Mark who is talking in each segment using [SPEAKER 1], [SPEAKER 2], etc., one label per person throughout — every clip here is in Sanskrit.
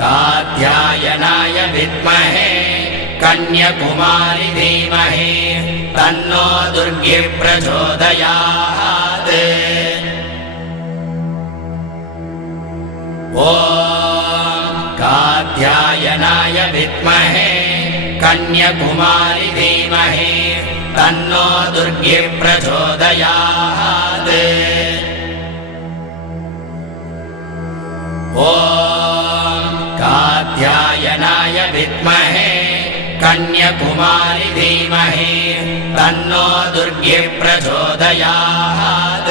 [SPEAKER 1] कात्यायनाय विद्महे कन्यकुमारि धीमहि तन्नो दुर्गे प्रचोदयात्। ॐ कात्यायनाय विद्महे कन्यकुमारि धीमहि तन्नो दुर्गे प्रचोदयात् कात्यायनाय विद्महे कन्यकुमारि धीमहि तन्नो दुर्गे प्रचोदयात्।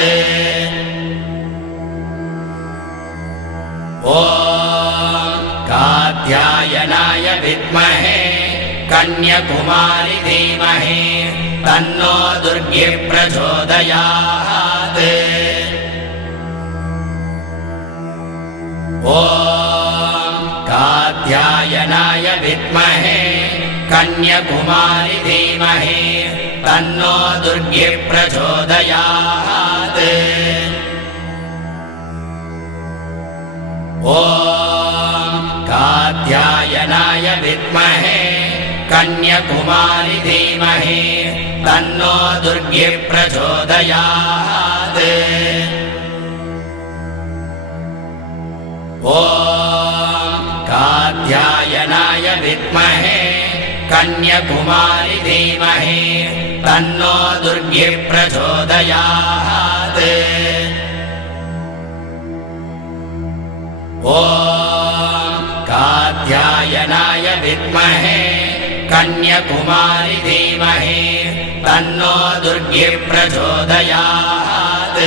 [SPEAKER 1] ॐ कात्यायनाय विद्महे कन्यकुमारि धीमहि तन्नो दुर्गे प्रचोदयात् कात्यायनाय विद्महे कन्यकुमारि धीमहि तन्नो दुर्गे प्रचोदयात्। ॐ कात्यायनाय विद्महे कन्यकुमारि धीमहि तन्नो दुर्गे प्रचोदयात् कात्यायनाय विद्महे कन्यकुमारि धीमहि तन्नो दुर्गे प्रचोदयात्। ॐ कात्यायनाय विद्महे कन्यकुमारि धीमहि तन्नो दुर्गे प्रचोदयात्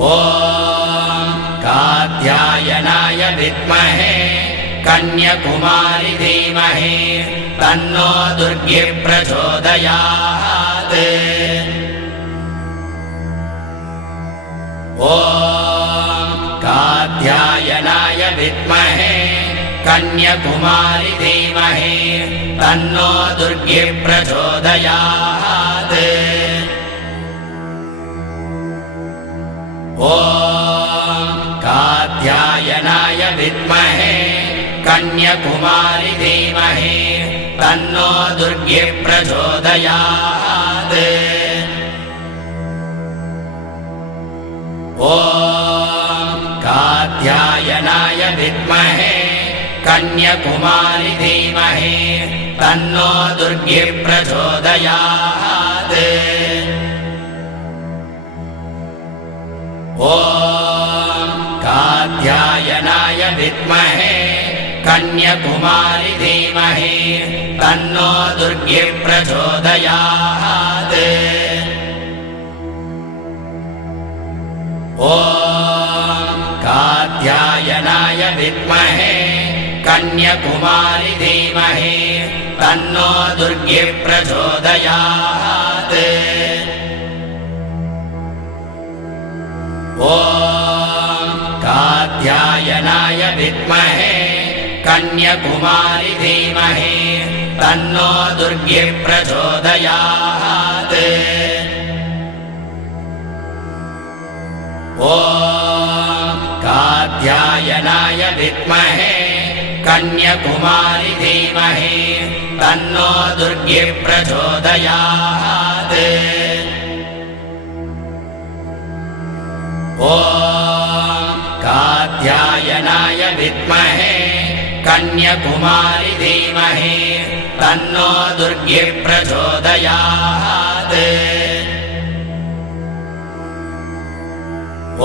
[SPEAKER 1] ॐ कात्यायनाय विद्महे कन्यकुमारि धीमहि तन्नो दुर्गे प्रचोदयात्। ॐ कात्यायनाय विद्महे कन्यकुमारि धीमहि तन्नो दुर्गे प्रचोदयात् ॐ कात्यायनाय विद्महे कन्यकुमारि धीमहि तन्नो दुर्गे प्रचोदयात्। ॐ कात्यायनाय विद्महे कन्यकुमारि धीमहि तन्नो दुर्गे प्रचोदयात् ॐ कात्यायनाय विद्महे कन्यकुमारि धीमहि तन्नो दुर्गे प्रचोदयात्। ॐ कात्यायनाय विद्महे कन्यकुमारि धीमहि तन्नो दुर्गे प्रचोदयात् कात्यायनाय विद्महे कन्यकुमारि धीमहि तन्नो दुर्गे प्रचोदयात्। ॐ कात्यायनाय विद्महे कन्यकुमारि धीमहि तन्नो दुर्गे प्रचोदयात् ॐ कात्यायनाय विद्महे कन्यकुमारि धीमहि तन्नो दुर्गे प्रचोदयात्।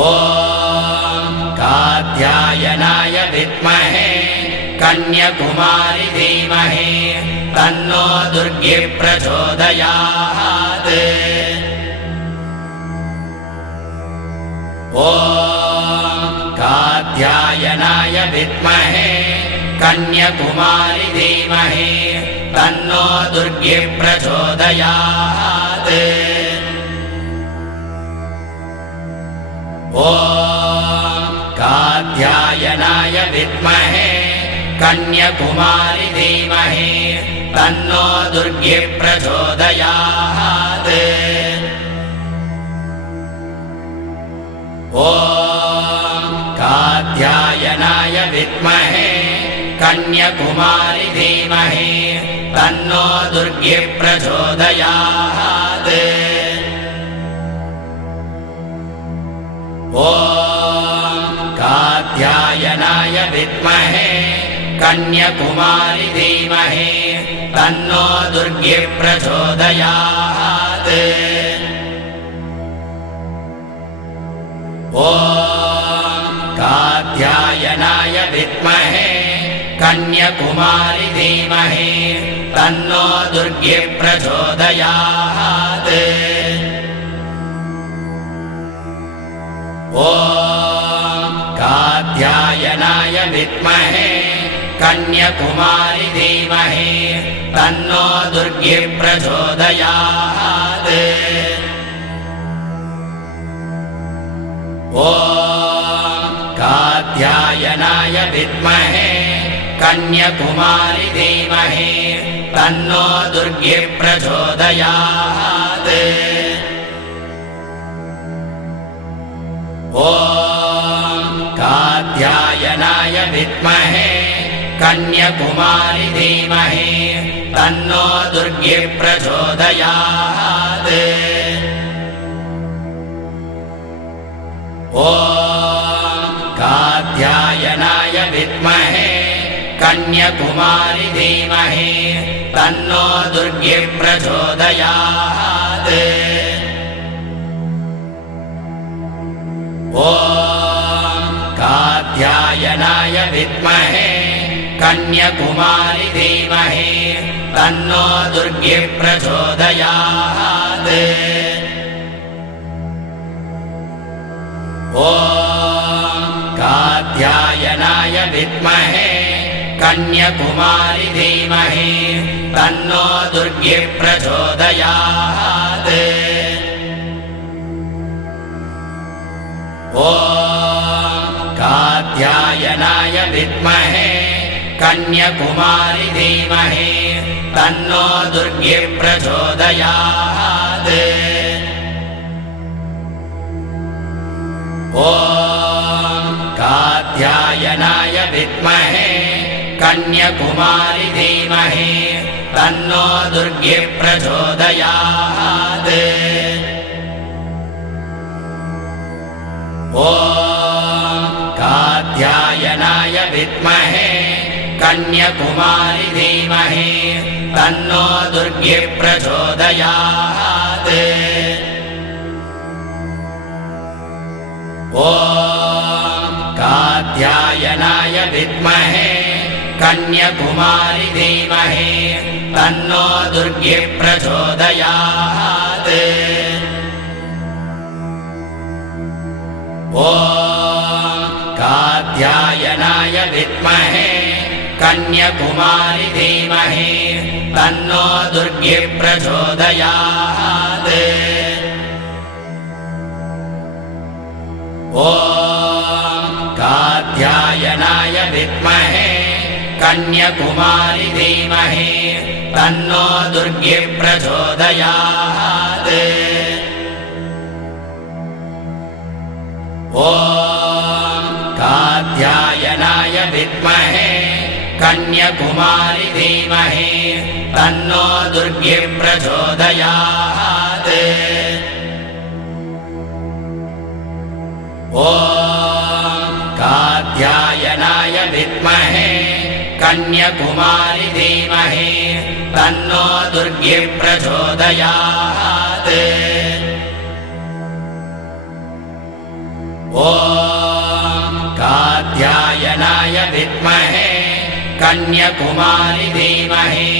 [SPEAKER 1] ॐ कात्यायनाय विद्महे कन्यकुमारि धीमहि तन्नो दुर्गे प्रचोदयात् ॐ कात्यायनाय विद्महे कन्यकुमारि धीमहि तन्नो दुर्गे प्रचोदयात्। ॐ कात्यायनाय विद्महे कन्यकुमारि धीमहि तन्नो दुर्गे प्रचोदयात् कात्यायनाय विद्महे कन्यकुमारि धीमहि तन्नो दुर्गे प्रचोदयात्। ॐ कात्यायनाय विद्महे कन्यकुमारि धीमहि तन्नो दुर्गे प्रचोदयात् ॐ कात्यायनाय विद्महे कन्यकुमारि धीमहि तन्नो दुर्गे प्रचोदयात्। ॐ कात्यायनाय विद्महे कन्यकुमारि धीमहि तन्नो दुर्गे प्रचोदयात् कात्यायनाय विद्महे कन्यकुमारि धीमहि तन्नो दुर्गे प्रचोदयात्। ॐ कात्यायनाय विद्महे कन्यकुमारि धीमहि तन्नो दुर्गे प्रचोदयात् ॐ कात्यायनाय विद्महे कन्यकुमारि धीमहि तन्नो दुर्गे प्रचोदयात्। ॐ कात्यायनाय विद्महे कन्यकुमारि धीमहि तन्नो दुर्गे प्रचोदयात् कात्यायनाय विद्महे कन्यकुमारि धीमहि तन्नो दुर्गे प्रचोदयात्। ॐ कात्यायनाय विद्महे कन्यकुमारि धीमहि तन्नो दुर्गे प्रचोदयात् ॐ कात्यायनाय विद्महे कन्यकुमारि धीमहि तन्नो दुर्गे प्रचोदयात्। ॐ कात्यायनाय विद्महे कन्यकुमारि धीमहि तन्नो दुर्गे प्रचोदयात् कात्यायनाय विद्महे कन्यकुमारि धीमहि तन्नो दुर्गे प्रचोदयात्। ॐ कात्यायनाय विद्महे कन्यकुमारि धीमहि तन्नो दुर्गे प्रचोदयात् ॐ कात्यायनाय विद्महे कन्यकुमारि धीमहि तन्नो दुर्गे प्रचोदयात्। ॐ कात्यायनाय विद्महे कन्यकुमारि धीमहि तन्नो दुर्गे प्रचोदयात् कात्यायनाय विद्महे कन्यकुमारि धीमहि तन्नो दुर्गे प्रचोदयात्। ॐ कात्यायनाय विद्महे कन्यकुमारि धीमहि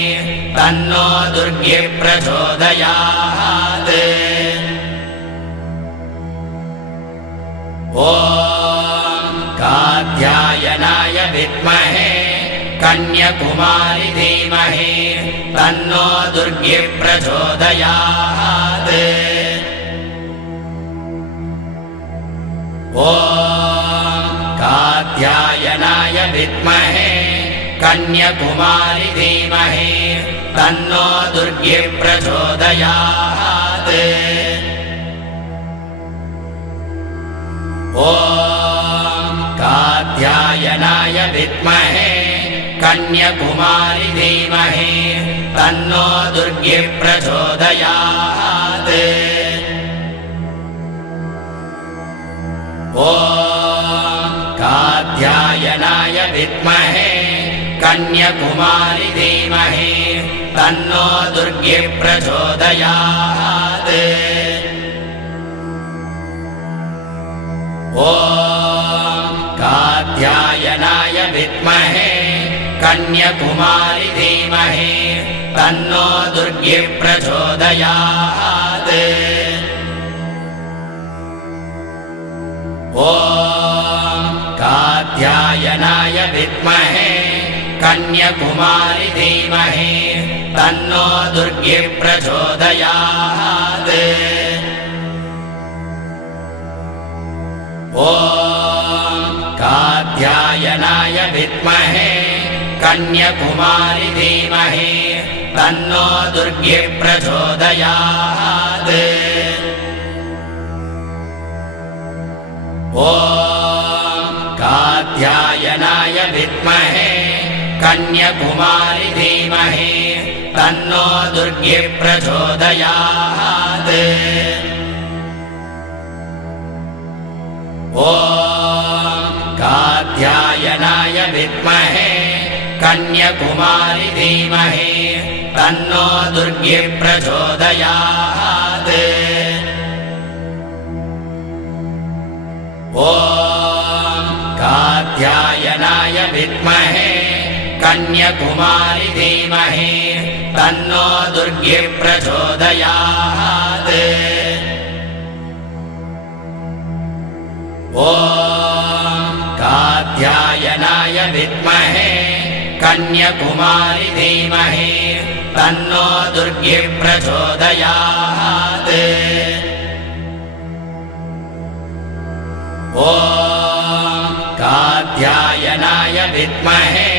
[SPEAKER 1] तन्नो दुर्गे प्रचोदयात् ॐ कात्यायनाय विद्महे कन्यकुमारि धीमहि तन्नो दुर्गे प्रचोदयात्। ॐ कात्यायनाय विद्महे कन्यकुमारि धीमहि तन्नो दुर्गे प्रचोदयात् ॐ कात्यायनाय विद्महे कन्यकुमारि धीमहि तन्नो दुर्गे प्रचोदयात्। ॐ कात्यायनाय विद्महे कन्यकुमारि धीमहि तन्नो दुर्गे प्रचोदयात् ॐ कात्यायनाय विद्महे कन्यकुमारि धीमहि तन्नो दुर्गे प्रचोदयात्। ॐ कात्यायनाय विद्महे कन्यकुमारि धीमहि तन्नो दुर्गे प्रचोदयात् विद्महे कन्यकुमारि धीमहि तन्नो दुर्गे प्रचोदयात्। ॐ कात्यायनाय विद्महे कन्यकुमारि धीमहि तन्नो दुर्गे प्रचोदयात्। ॐ विद्महे कन्यकुमारि धीमहि तन्नो दुर्गे प्रचोदयात्। ॐ कात्यायनाय विद्महे कन्यकुमारि धीमहि तन्नो दुर्गे प्रचोदयात्। ॐ विद्महे। कन्यकुमारि धीमहि तन्नो दुर्गे प्रचोदयात्। ॐ कात्यायनाय विद्महे।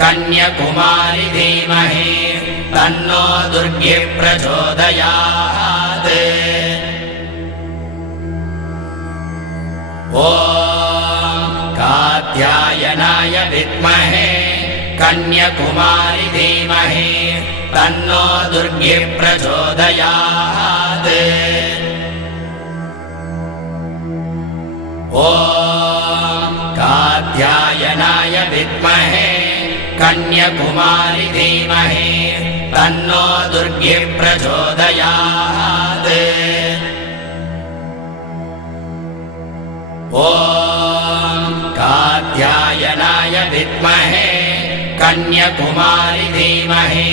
[SPEAKER 1] कन्यकुमारि धीमहि तन्नो दुर्गे प्रचोदयात्। ॐ विद्महे कन्यकुमारि धीमहि तन्नो दुर्गे प्रचोदयात्। ॐ कात्यायनाय विद्महे कन्यकुमारि धीमहि तन्नो दुर्गे प्रचोदयात्। ॐ कात्यायनाय विद्महे कन्यकुमारि धीमहि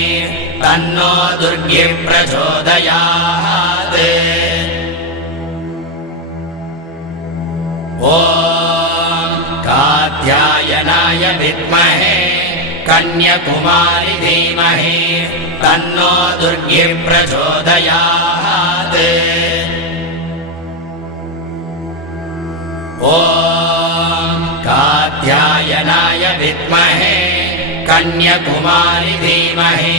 [SPEAKER 1] तन्नो दुर्गे प्रचोदयात् ॐ कात्यायनाय विद्महे कन्यकुमारि धीमहि तन्नो दुर्गे प्रचोदयात् ॐ कात्यायनाय विद्महे कन्यकुमारि धीमहि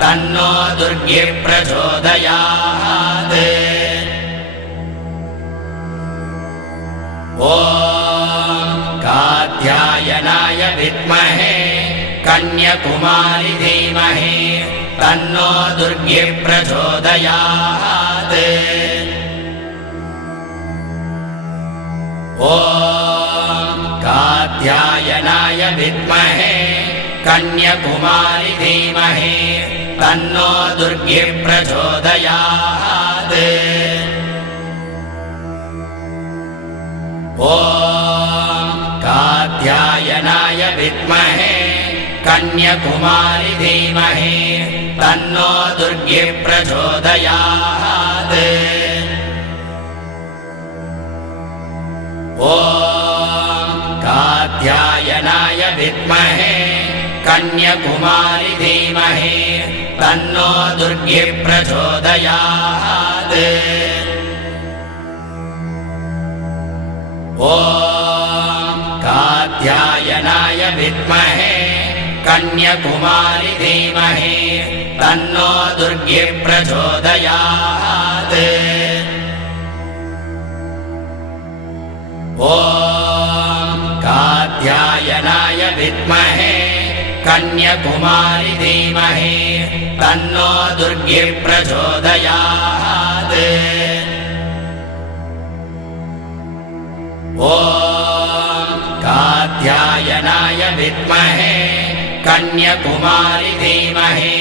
[SPEAKER 1] तन्नो दुर्गे प्रचोदयात् ॐ कात्यायनाय विद्महे कन्यकुमारि धीमहि तन्नो दुर्गे प्रचोदयात् ॐ कात्यायनाय विद्महे कन्यकुमारि धीमहि तन्नो दुर्गे प्रचोदयात्। ॐ कात्यायनाय विद्महे कन्यकुमारि धीमहि तन्नो दुर्गे प्रचोदयात्। ॐ कात्यायनाय विद्महे कन्यकुमारि धीमहि तन्नो दुर्गे प्रचोदयात्। ॐ कात्यायनाय विद्महे कन्यकुमारि धीमहि तन्नो दुर्गे प्रचोदयात्। ॐ कात्यायनाय विद्महे कन्यकुमारि धीमहि तन्नो दुर्गे प्रचोदयात् ॐ कात्यायनाय विद्महे कन्यकुमारि धीमहि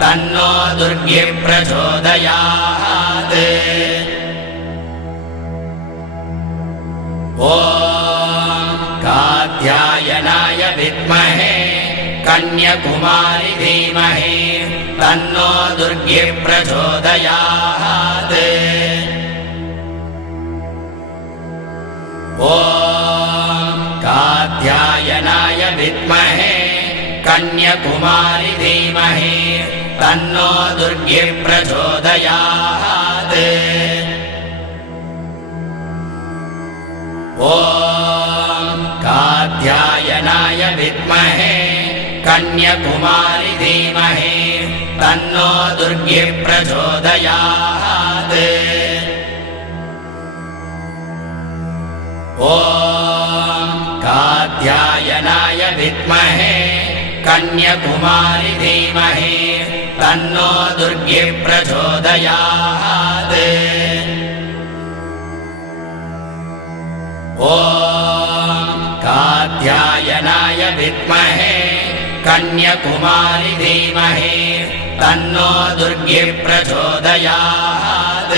[SPEAKER 1] तन्नो दुर्गे प्रचोदयात् कन्यकुमारि धीमहि तन्नो दुर्गे प्रचोदयात्। ॐ कात्यायनाय विद्महे कन्यकुमारि धीमहि तन्नो दुर्गे प्रचोदयात्। ॐ कात्यायनाय विद्महे कन्यकुमारि धीमहि तन्नो दुर्गे ॐ कात्यायनाय विद्महे कन्यकुमारि धीमहि तन्नो दुर्गे प्रचोदयात्। ॐ कात्यायनाय विद्महे कन्यकुमारि धीमहि तन्नो दुर्गे प्रचोदयात्।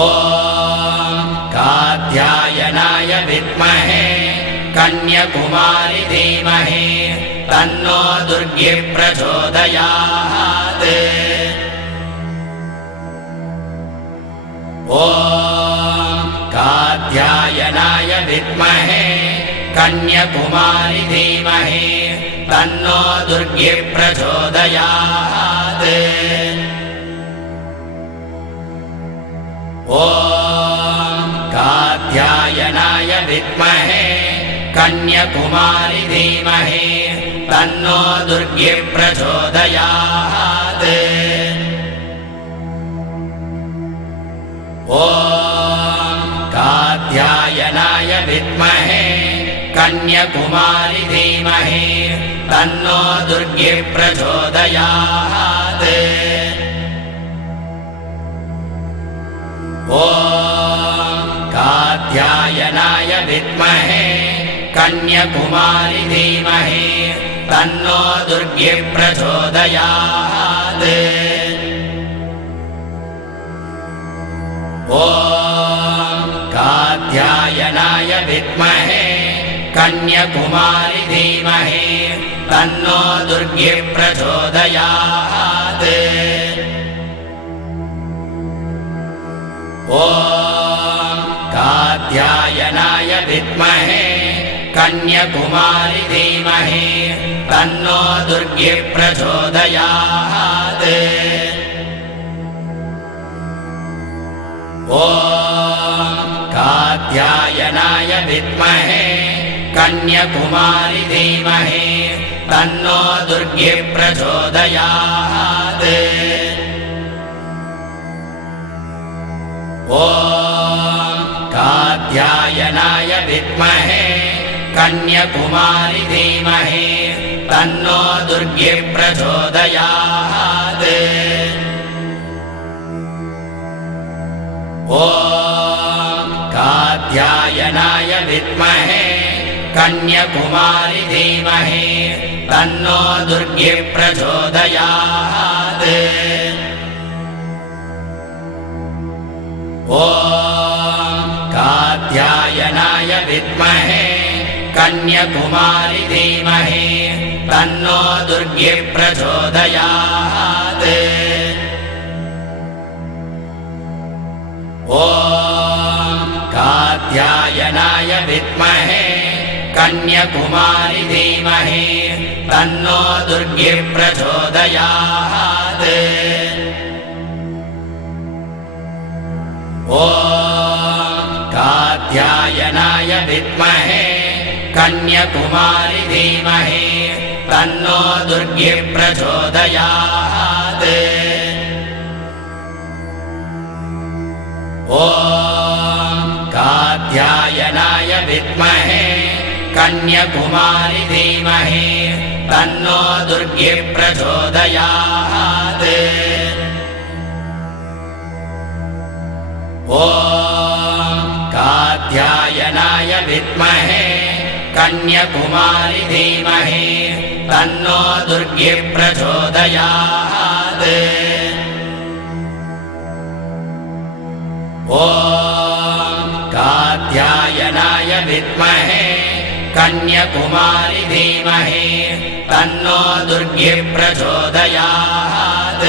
[SPEAKER 1] ॐ कात्यायनाय विद्महे कन्यकुमारि धीमहि तन्नो दुर्गे प्रचोदयात्। ॐ कात्यायनाय विद्महे कन्यकुमारि धीमहि तन्नो दुर्गे प्रचोदयात् ॐ कात्यायनाय विद्महे कन्यकुमारि धीमहि तन्नो दुर्गे प्रचोदयात् ॐ कन्यकुमारि धीमहि तन्नो दुर्गे प्रचोदयात्। ॐ कात्यायनाय विद्महे कन्यकुमारि धीमहि तन्नो दुर्गे प्रचोदयात्। ॐ कात्यायनाय विद्महे कन्यकुमारि धीमहि तन्नो दुर्गे प्रचोदयात्। ॐ कात्यायनाय विद्महे कन्यकुमारि धीमहि तन्नो दुर्गे प्रचोदयात्। ॐ कात्यायनाय विद्महे कन्यकुमारि धीमहि तन्नो दुर्गे प्रचोदयात्। ॐ कात्यायनाय विद्महे कन्यकुमारि धीमहि तन्नो दुर्गे प्रचोदयात्। ॐ कात्यायनाय विद्महे कन्यकुमारि धीमहि तन्नो दुर्गे प्रचोदयात् ॐ कात्यायनाय विद्महे कन्यकुमारि धीमहि तन्नो दुर्गे प्रचोदयात् ॐ कात्यायनाय विद्महे कन्यकुमारि धीमहि तन्नो दुर्गे प्रचोदयात् ॐ कात्यायनाय विद्महे कन्यकुमारि धीमहि तन्नो दुर्गे प्रचोदयात् ॐ कात्यायनाय विद्महे कन्यकुमारि धीमहि तन्नो दुर्गे प्रचोदयात् ॐ कात्यायनाय विद्महे कन्यकुमारि धीमहि तन्नो दुर्गे प्रचोदयात् कन्यकुमारि धीमहि तन्नो दुर्गे प्रचोदयात्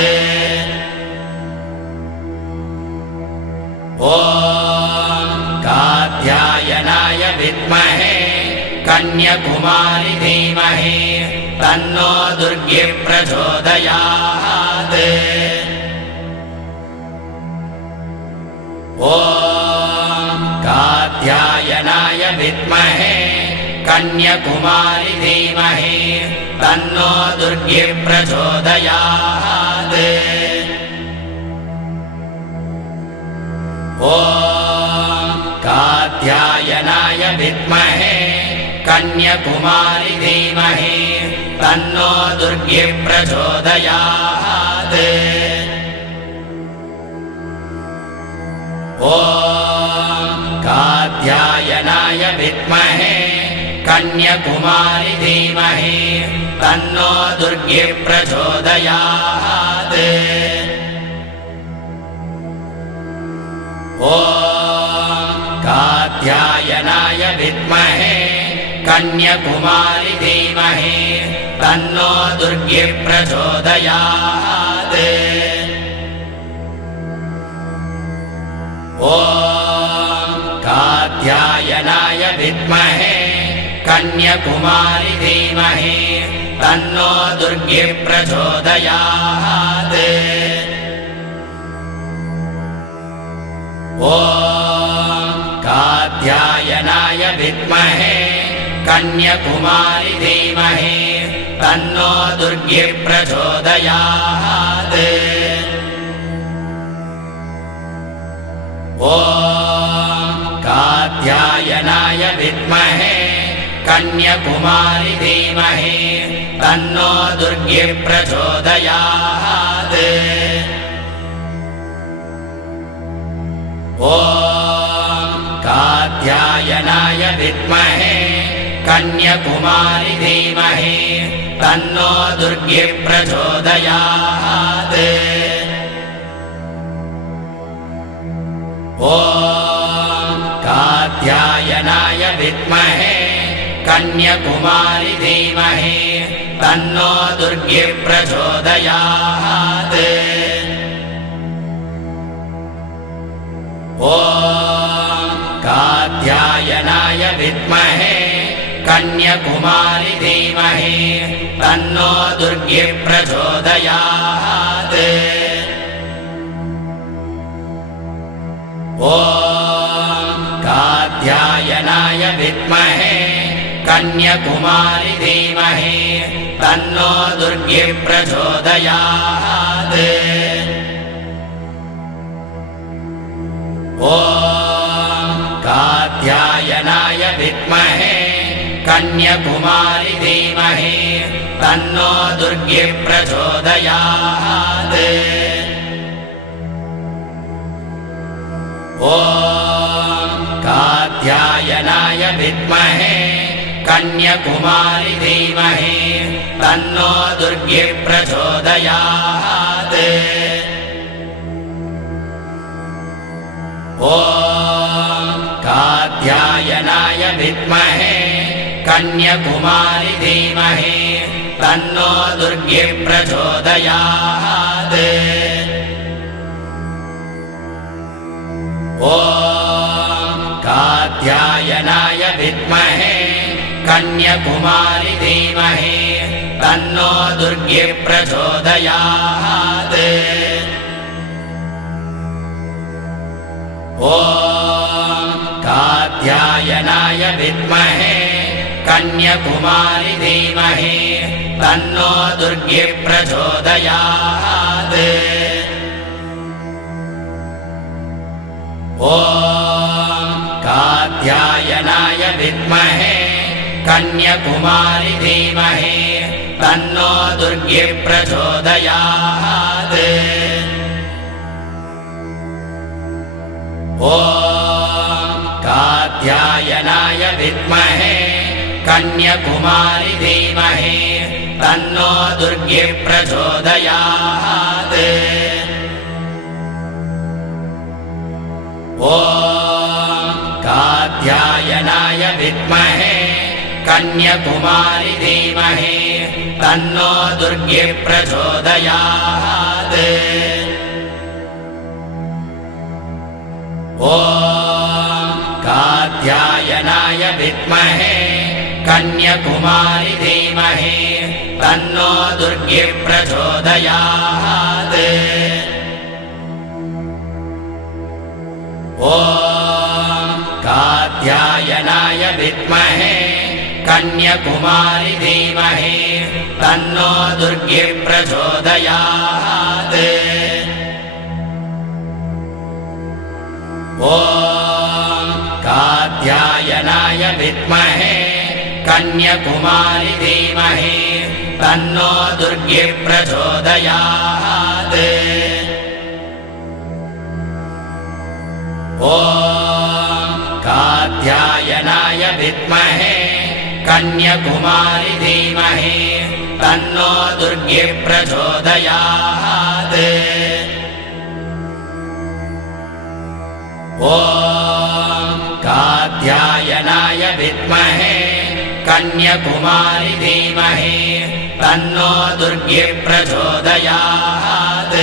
[SPEAKER 1] ॐ कात्यायनाय विद्महे कन्यकुमारि धीमहि तन्नो दुर्गे प्रचोदयात् ॐ कात्यायनाय विद्महे कन्यकुमारि धीमहि तन्नो दुर्गे प्रचोदयात् ॐ कात्यायनाय विद्महे कन्यकुमारि धीमहि तन्नो दुर्गे प्रचोदयात् ॐ कात्यायनाय विद्महे कन्यकुमारि धीमहि तन्नो दुर्गे प्रचोदयात्। ॐ कात्यायनाय विद्महे कन्यकुमारि धीमहि तन्नो दुर्गे प्रचोदयात्। ॐ कात्यायनाय विद्महे कन्यकुमारि धीमहि तन्नो दुर्गे प्रचोदयात् ॐ कात्यायनाय विद्महे कन्यकुमारि धीमहि तन्नो दुर्गे प्रचोदयात् ॐ कात्यायनाय विद्महे कन्यकुमारि धीमहि तन्नो दुर्गे प्रचोदयात्। ॐ कात्यायनाय विद्महे कन्यकुमारि धीमहि तन्नो दुर्गे प्रचोदयात्। ॐ कात्यायनाय विद्महे कन्यकुमारि धीमहि तन्नो दुर्गे प्रचोदयात् कात्यायनाय विद्महे कन्यकुमारि धीमहि तन्नो दुर्गे प्रचोदयात् कन्यकुमारि धीमहि तन्नो दुर्गे प्रचोदयात् ॐ कात्यायनाय विद्महे कन्यकुमारि धीमहि तन्नो दुर्गे प्रचोदयात् ॐ कात्यायनाय विद्महे कन्यकुमारि धीमहि तन्नो दुर्गे प्रचोदयात्। ॐ कात्यायनाय विद्महे कन्यकुमारि धीमहि तन्नो दुर्गे प्रचोदयात् कन्यकुमारि धीमहि तन्नो दुर्गे प्रचोदयात्। ॐ कात्यायनाय विद्महे कन्यकुमारि धीमहि तन्नो दुर्गे प्रचोदयात्। ॐ कात्यायनाय विद्महे कन्यकुमारि धीमहि तन्नो दुर्गे प्रचोदयात् ॐ कात्यायनाय विद्महे कन्यकुमारि धीमहि तन्नो दुर्गे प्रचोदयात् ॐ कात्यायनाय विद्महे कन्यकुमारि धीमहि तन्नो दुर्गे प्रचोदयात्। ॐ कात्यायनाय विद्महे कन्यकुमारि धीमहि तन्नो दुर्गे प्रचोदयात्। ॐ कात्यायनाय विद्महे कन्यकुमारि धीमहि तन्नो दुर्गे प्रचोदयात्। ॐ कात्यायनाय विद्महे कन्यकुमारि धीमहि तन्नो दुर्गे प्रचोदयात्। ॐ कात्यायनाय विद्महे कन्यकुमारि धीमहि तन्नो दुर्गे प्रचोदयात् ॐ कात्यायनाय विद्महे कन्यकुमारि धीमहि तन्नो दुर्गे प्रचोदयात्